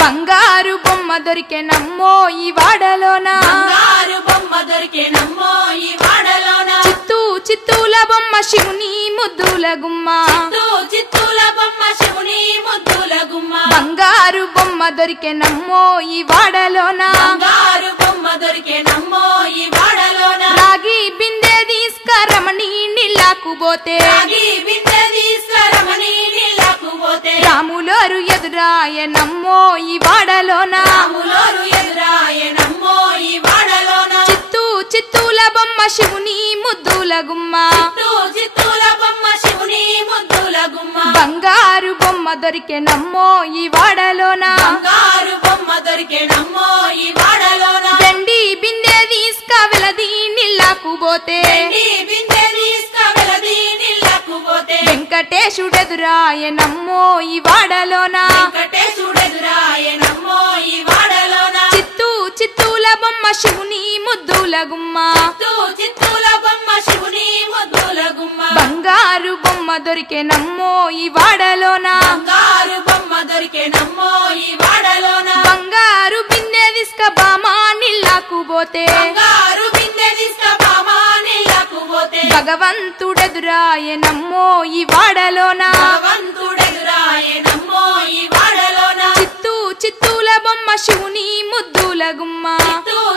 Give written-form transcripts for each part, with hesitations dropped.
బంగారు బొమ్మ దొరికెనమ్మో ఈ వాడలోన బంగారు బొమ్మ దొరికెనమ్మో ఈ వాడలోన చిత్తూల బొమ్మ శివుని ముద్దుల గుమ్మ చిత్తూల బొమ్మ శివుని ముద్దుల గుమ్మ బంగారు బొమ్మ దొరికెనమ్మో ఈ వాడలోన బంగారు బొమ్మ దొరికెనమ్మో ఈ వాడలోన రాగి బిందె తీసుకరమణి నీళ్ళకు పోతే రాగి బిందె తీసుకరమణి నీళ్ళకు పోతే రాములోరు ఎదురాయనమ్మో ఈ వాడలోన రాములోరు ఎదురాయనమ్మో ఈ వాడలోన చిత్తూల బొమ్మ శివుని ముద్దుల గుమ్మ చిత్తూల బొమ్మ శివుని ముద్దుల గుమ్మ బంగారు బొమ్మ దొరికెనమ్మో ఈ వాడలోన బంగారు బొమ్మ దొరికెనమ్మో ఈ వాడలోన వెండి బిందె తీసుక వెలది నీళ్ళకు పోతే బిందె తీసుకవెలది నీళ్ళకు పోతే వెంకటేశుడెదురాయనమ్మో ఈ వాడలోన వెంకటేశుడెదురాయనమ్మో ఈ వాడలోన చిత్తూల బొమ్మ శివుని ముద్దుల గుమ్మ చిత్తూల బొమ్మ శివుని ముద్దుల గుమ్మ బంగారు బొమ్మ దొరికెనమ్మో ఈ వాడలోన బంగారు బొమ్మ దొరికెనమ్మో ఈ వాడలోన బంగారు బిందె తీసుక బామా నీళ్ళకు పోతే బంగారు బిందె తీసుకబామా నీళ్ళకు పోతే భగవంతుడెదురాయనమ్మో ఈ వాడలోన భగవంతుడెదురాయనమ్మో ఈ వాడలోన చిత్తూల బొమ్మ శివుని ముద్దుల గుమ్మ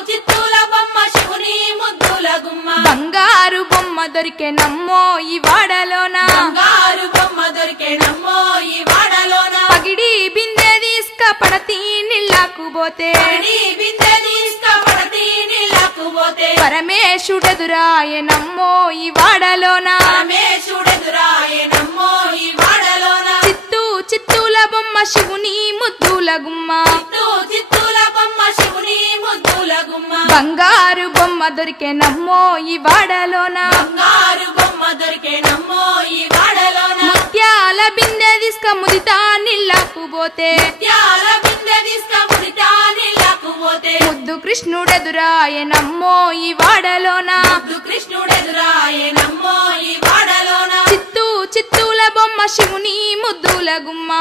చిత్తూల బొమ్మ శివుని ముద్దుల గుమ్మ బంగారు బొమ్మ దొరికెనమ్మో ఈ వాడలోన బంగారు బొమ్మ దొరికెనమ్మో ఈ వాడలోన పగిడి బిందె తీసుక పడతి నీళ్ళకు పోతే బిందె తీసుకపడతి నీళ్ళకు పోతే పరమేశుడెదురాయనమ్మో ఈ వాడలోన పరమేశుడెదురాయనమ్మో ఈ వాడలోన చిత్తూల బొమ్మ శివుని ముద్దుల గుమ్మ చిత్తూల బొమ్మ శివుని ముద్దుల గుమ్మ బంగారు బొమ్మ దొరికెనమ్మో ఈ వాడలోన బంగారు బొమ్మ దొరికెనమ్మో ఈ వాడలోన ముత్యాల బిందె తీసుక ముదితా నీళ్ళకు పోతే ముత్యాల బిందె తీసుకముడితా నీళ్ళకు పోతే ముద్దు కృష్ణుడెదురాయనమ్మో ఈ వాడలోన కృష్ణుడెదురాయనమ్మో ఈ వాడలోన చిత్తూల బొమ్మ శివుని ముద్దుల గుమ్మ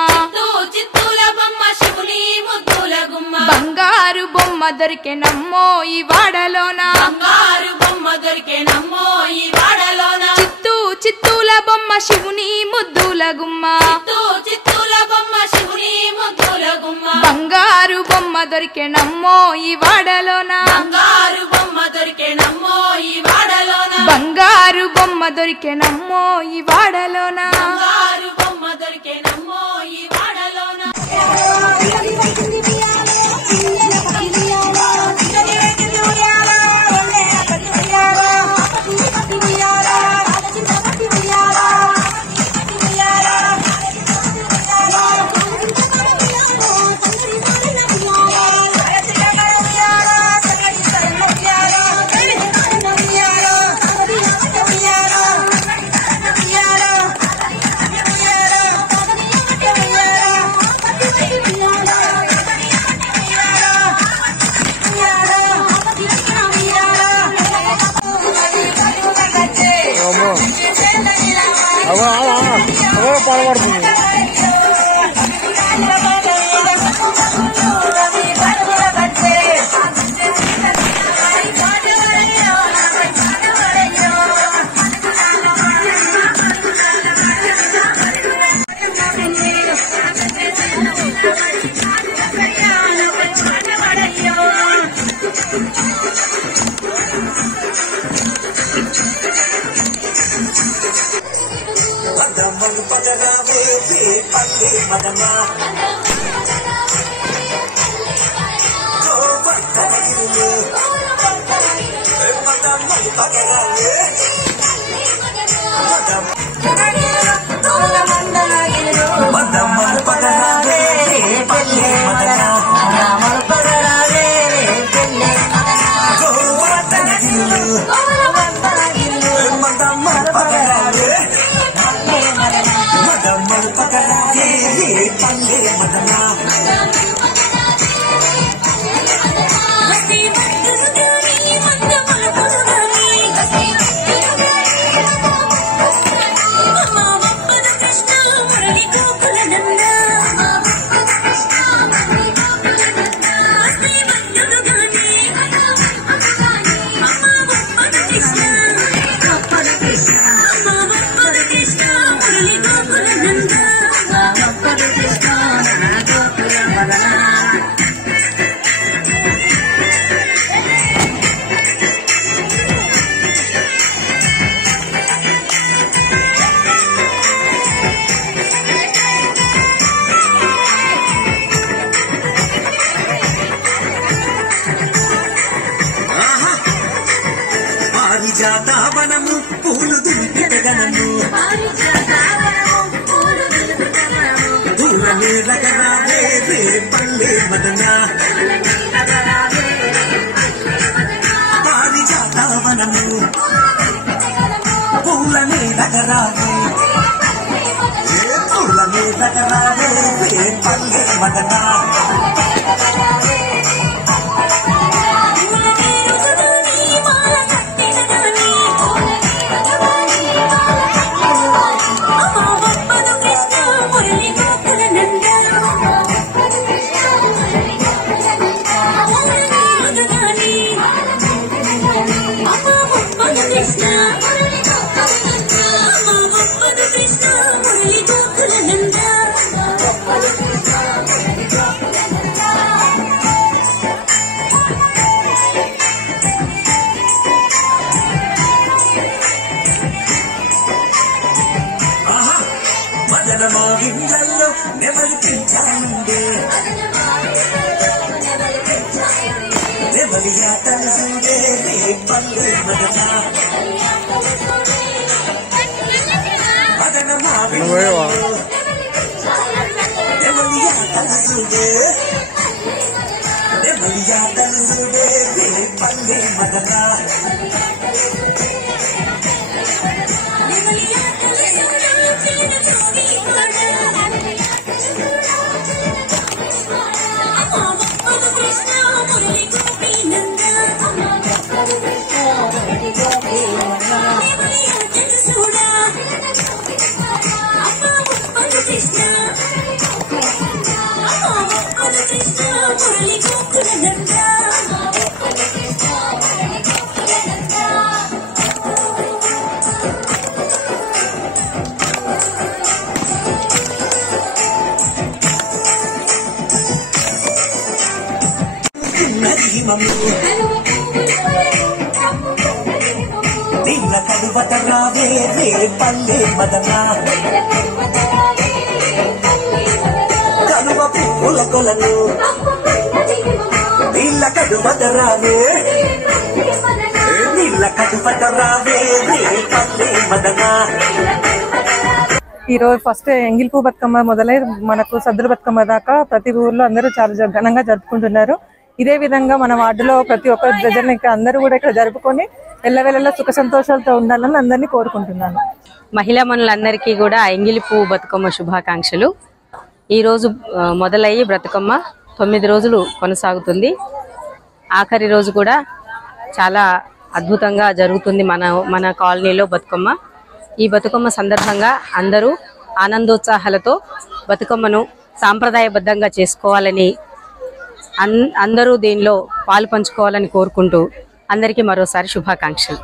చిత్తూల బొమ్మ శివుని ముద్దుల గుమ్మ బంగారు బొమ్మ దొరికెనమ్మో ఈ వాడలోన బంగారు బొమ్మ దొరికెనమ్మో ఈ వాడలోన చిత్తూల బొమ్మ శివుని ముద్దుల గుమ్మ చిత్తూల బొమ్మ శివుని ముద్దుల గుమ్మ బంగారు బొమ్మ దొరికెనమ్మో ఈ వాడలోన బంగారు బొమ్మ దొరికెనమ్మో ఈ వాడలోన బంగారు బొమ్మ దొరికెనమ్మో ఈ వాడలోన బంగారు బొమ్మ దొరికెనమ్మో ఈ వాడలోన పడబడుతుంది పారిజాతావనము పూలు దులిపెదగనము దూరమే రగరావే రే పల్లె మదనా పారిజాతావనము పూలనే రగరావే పూలనే రగరావే రే పల్లె మదనా మదనమావింజల్లో నెమలి పెంచానుండే నెమలి ఆటలుండే రే పల్లె మదనా మదనమావింజల్లో నెమలి ఆటలుండే నెమలి ఆటలుండే రే పల్లె మదనా నిన్న కడువతరావే రే పల్లె మదనా కలువ పువ్వుల కొలను నీళ్ళ కడువతరావే నీళ్ళ కడువతరావే రే పల్లె మదనా. ఈ రోజు ఫస్ట్ ఎంగిల్పూ బతుకమ్మ మొదలై మనకు సద్దుల బతుకమ్మ దాకా ప్రతి ఊర్లో అందరూ చాలా ఘనంగా జరుపుకుంటున్నారు. ఇదే విధంగా మన వార్డులో ప్రతి ఒక్క ప్రజల్ని అందరూ కూడా ఇక్కడ జరుపుకొని ఎల్లవేళలా సుఖ సంతోషాలతో ఉండాలని అందరినీ కోరుకుంటున్నాను. మహిళా మనులందరికీ కూడా ఎంగిలిపూ బతుకమ్మ శుభాకాంక్షలు. ఈ రోజు మొదలయ్యి బ్రతుకమ్మ 9 రోజులు కొనసాగుతుంది. ఆఖరి రోజు కూడా చాలా అద్భుతంగా జరుగుతుంది మన కాలనీలో బతుకమ్మ. ఈ బతుకమ్మ సందర్భంగా అందరూ ఆనందోత్సాహాలతో బతుకమ్మను సాంప్రదాయబద్ధంగా చేసుకోవాలని అందరూ దీనిలో పాలు పంచుకోవాలని కోరుకుంటూ అందరికీ మరోసారి శుభాకాంక్షలు.